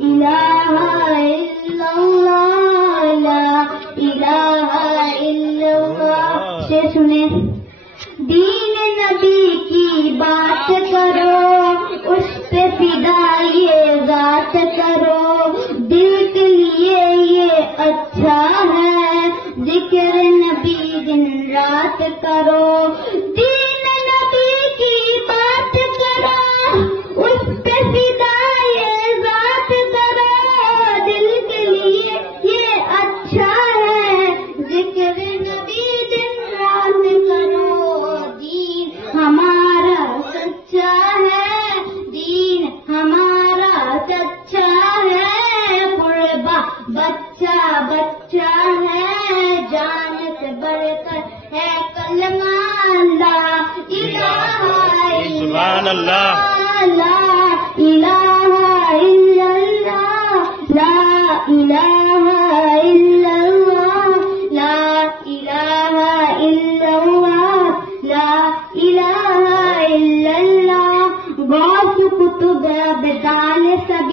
इलाहा इल्लल्लाह ला इलाहा इल्लल्लाह। से सुने, दीन नबी की बात करो, उस पे फिदा ये ज़ात करो, दिल के लिए ये अच्छा है, जिक्र नबी दिन रात करो। दीन नबी की बात करो, उस पे फिदा ये ज़ात करो, दिल के लिए ये अच्छा है, जिक्र नबी दिन रात करो। दीन हमारा सच्चा है, दीन हमारा सच्चा है, कुर्बा बच्चा बच्चा है, जान से बढ़कर है कलमा ला इलाहा सुभान अल्लाह। ला इलाहा इल्लल्लाह ला इलाहा इल्लल्लाह ला इलाहा इल्लल्लाह ला इलाहा इल्लल्लाह। गौस कुतुब बेदान सभी